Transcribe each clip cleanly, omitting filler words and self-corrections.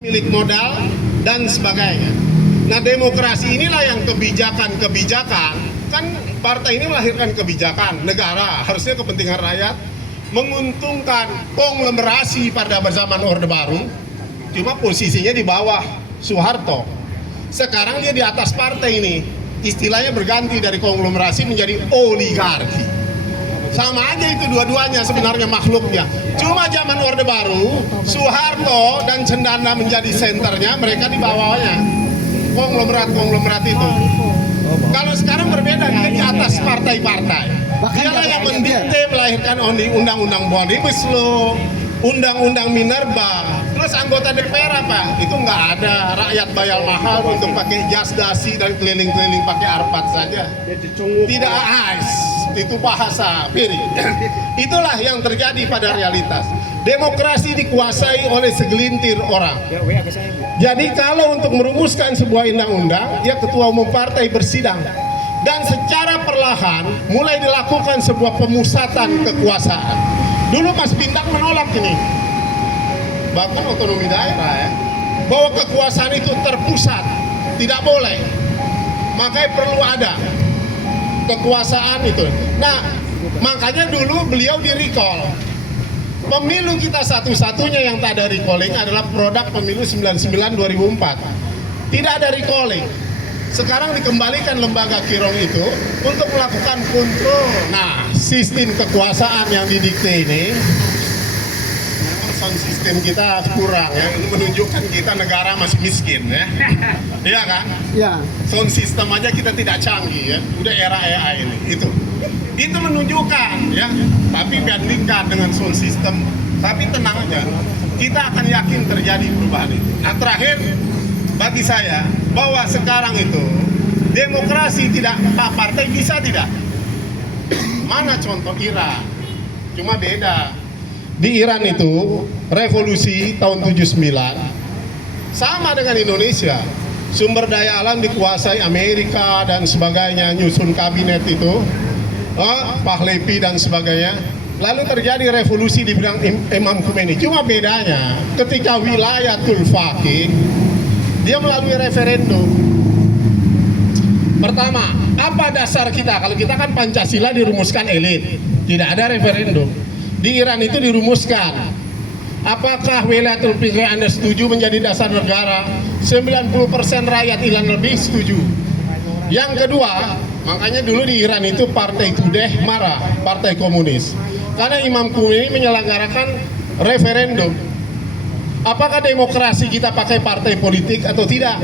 milik modal dan sebagainya. Nah, demokrasi inilah yang kebijakan kan partai ini melahirkan kebijakan negara, harusnya kepentingan rakyat, menguntungkan konglomerasi pada zaman Orde Baru, cuma posisinya di bawah Soeharto. Sekarang dia di atas partai ini, istilahnya berganti dari konglomerasi menjadi oligarki. Sama aja itu dua-duanya sebenarnya makhluknya. Cuma zaman Orde Baru, Soeharto dan Cendana menjadi senternya, mereka di bawahnya. Konglomerat itu. Kalau sekarang berbeda, dia di atas partai-partai. Dialah yang mendikte melahirkan undang-undang Omnibus Law, undang-undang Minerba. Terus anggota DPR apa? Itu nggak ada. Rakyat bayar mahal untuk pakai jas dasi dan keliling-keliling pakai arpat saja. Tidak ais. Itu bahasa Piri. Itulah yang terjadi pada realitas. Demokrasi dikuasai oleh segelintir orang. Jadi kalau untuk merumuskan sebuah undang-undang, ya ketua umum partai bersidang. Dan secara perlahan mulai dilakukan sebuah pemusatan kekuasaan. Dulu Mas Bintang menolak ini. Bahkan otonomi daerah ya. Bahwa kekuasaan itu terpusat. Tidak boleh. Makanya perlu ada kekuasaan itu. Nah, makanya dulu beliau di-recall. Pemilu kita satu-satunya yang tak ada recalling adalah produk pemilu 99-2004. Tidak ada recalling. Sekarang dikembalikan lembaga Kirong itu untuk melakukan kontrol. Nah, sistem kekuasaan yang didikte ini, sound sistem kita kurang ya. Ini menunjukkan kita negara masih miskin ya. Iya kan? Ya. Sound system aja kita tidak canggih ya. Udah era AI ini. Itu menunjukkan ya. Tapi bandingkan dengan sound system, tapi tenang aja. Kita akan yakin terjadi perubahan itu. Nah, terakhir bagi saya bahwa sekarang itu demokrasi tidak partai bisa tidak? Mana contoh Iran? Cuma beda. Di Iran itu revolusi tahun 79 sama dengan Indonesia, sumber daya alam dikuasai Amerika dan sebagainya, nyusun kabinet itu, Pahlavi dan sebagainya. Lalu terjadi revolusi di bidang Imam Khomeini. Cuma bedanya ketika wilayatul faqih dia melalui referendum. Pertama, apa dasar kita? Kalau kita kan Pancasila dirumuskan elit, tidak ada referendum. Di Iran itu dirumuskan. Apakah wilayatul faqih Anda setuju menjadi dasar negara? 90% rakyat Iran lebih setuju. Yang kedua, makanya dulu di Iran itu partai Tudeh marah, partai komunis. Karena Imam Khomeini menyelenggarakan referendum. Apakah demokrasi kita pakai partai politik atau tidak?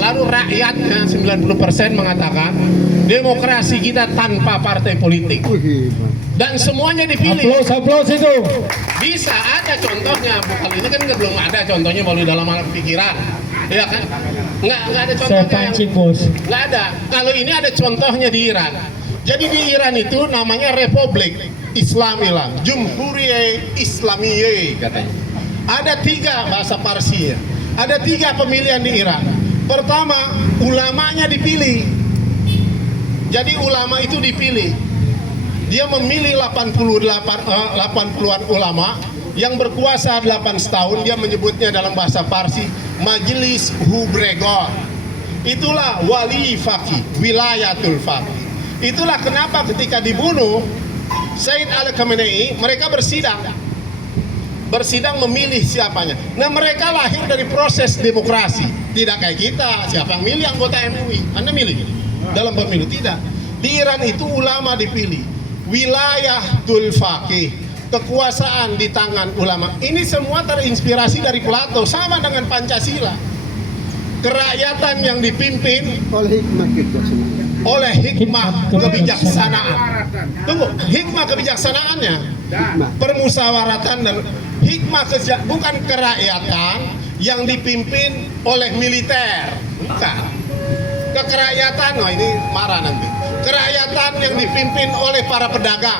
Lalu rakyatnya 90% mengatakan demokrasi kita tanpa partai politik. Dan semuanya dipilih. Aplaus itu. Bisa ada contohnya, bukan ini kan belum ada contohnya baru dalam alam pikiran, ya kan? Nggak ada contohnya nggak ada. Kalau ini ada contohnya di Iran. Jadi di Iran itu namanya Republik Islamiyah, Jumhuriyah Islamiyah katanya. Ada 3 bahasa Parsi ya. Ada 3 pemilihan di Iran. Pertama, ulamanya dipilih. Jadi ulama itu dipilih. Dia memilih 80-an ulama yang berkuasa 8 tahun. Dia menyebutnya dalam bahasa Parsi Majelis Hubregon. Itulah wali faqih, wilayatul faqih. Itulah kenapa ketika dibunuh Said Al-Khamenei, mereka bersidang memilih siapanya. Nah, mereka lahir dari proses demokrasi. Tidak kayak kita, siapa yang milih anggota MUI? Anda milih dalam pemilu? Tidak. Di Iran itu ulama dipilih. Wilayatul faqih, kekuasaan di tangan ulama. Ini semua terinspirasi dari Plato, sama dengan Pancasila. Kerakyatan yang dipimpin oleh hikmah kebijaksanaan. Tunggu, hikmah kebijaksanaannya, permusawaratan dan hikmah bukan kerakyatan yang dipimpin oleh militer, bukan. Kerakyatan, ini marah nanti. Kerakyatan yang dipimpin oleh para pedagang,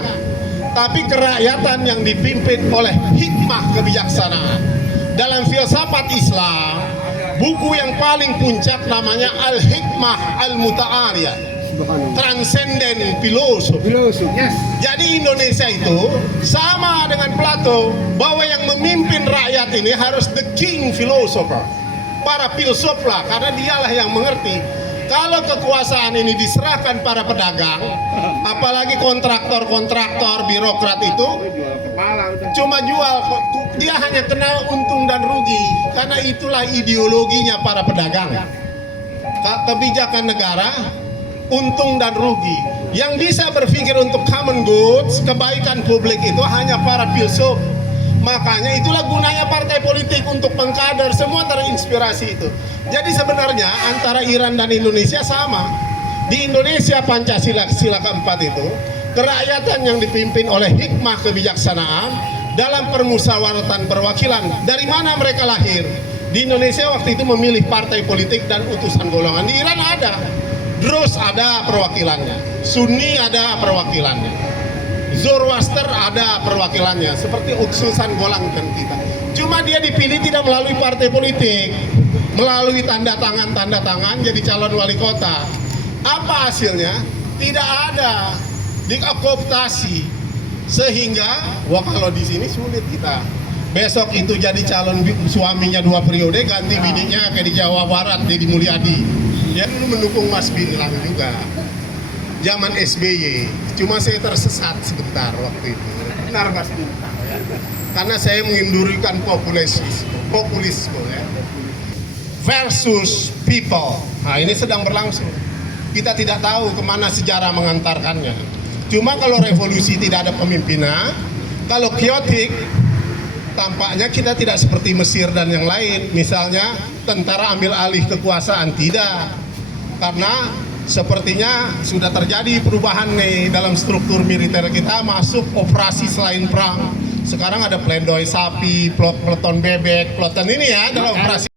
tapi kerakyatan yang dipimpin oleh hikmah kebijaksanaan. Dalam filsafat Islam, buku yang paling puncak namanya Al-Hikmah Al-Muta'aliyah. transcendent philosophy. Yes. Jadi Indonesia itu sama dengan Plato, bahwa yang memimpin rakyat ini harus the king philosopher, para filsuf lah, karena dialah yang mengerti. Kalau kekuasaan ini diserahkan para pedagang, apalagi kontraktor, birokrat itu cuma jual, dia hanya kenal untung dan rugi, karena itulah ideologinya para pedagang. Kebijakan negara, untung dan rugi. Yang bisa berpikir untuk common goods, kebaikan publik itu hanya para filsuf. Makanya itulah gunanya partai politik untuk pengkader, semua terinspirasi itu. Jadi sebenarnya antara Iran dan Indonesia sama. Di Indonesia Pancasila sila keempat itu, kerakyatan yang dipimpin oleh hikmah kebijaksanaan dalam permusyawaratan perwakilan. Dari mana mereka lahir? Di Indonesia waktu itu memilih partai politik dan utusan golongan. Di Iran ada, Druze ada perwakilannya, Sunni ada perwakilannya, Zoroaster ada perwakilannya, seperti utusan golongan kita. Cuma dia dipilih tidak melalui partai politik, melalui tanda tangan jadi calon wali kota. Apa hasilnya? Tidak ada, dikooptasi, sehingga kalau di sini sulit kita. Besok itu jadi calon suaminya 2 periode, ganti bininya kayak di Jawa Barat, Deddy Mulyadi. Dia dulu mendukung Mas Bin Lang juga, zaman SBY. Cuma saya tersesat sebentar waktu itu. Benar Mas Bin? Karena saya mengindulikan populisme ya. Versus people. Nah ini sedang berlangsung. Kita tidak tahu kemana sejarah mengantarkannya. Cuma kalau revolusi tidak ada pemimpinnya, kalau chaotic, tampaknya kita tidak seperti Mesir dan yang lain. Misalnya tentara ambil alih kekuasaan, tidak. Karena sepertinya sudah terjadi perubahan nih dalam struktur militer kita, masuk operasi selain perang. Sekarang ada pledoi sapi, peleton bebek, peleton ini ya dalam operasi.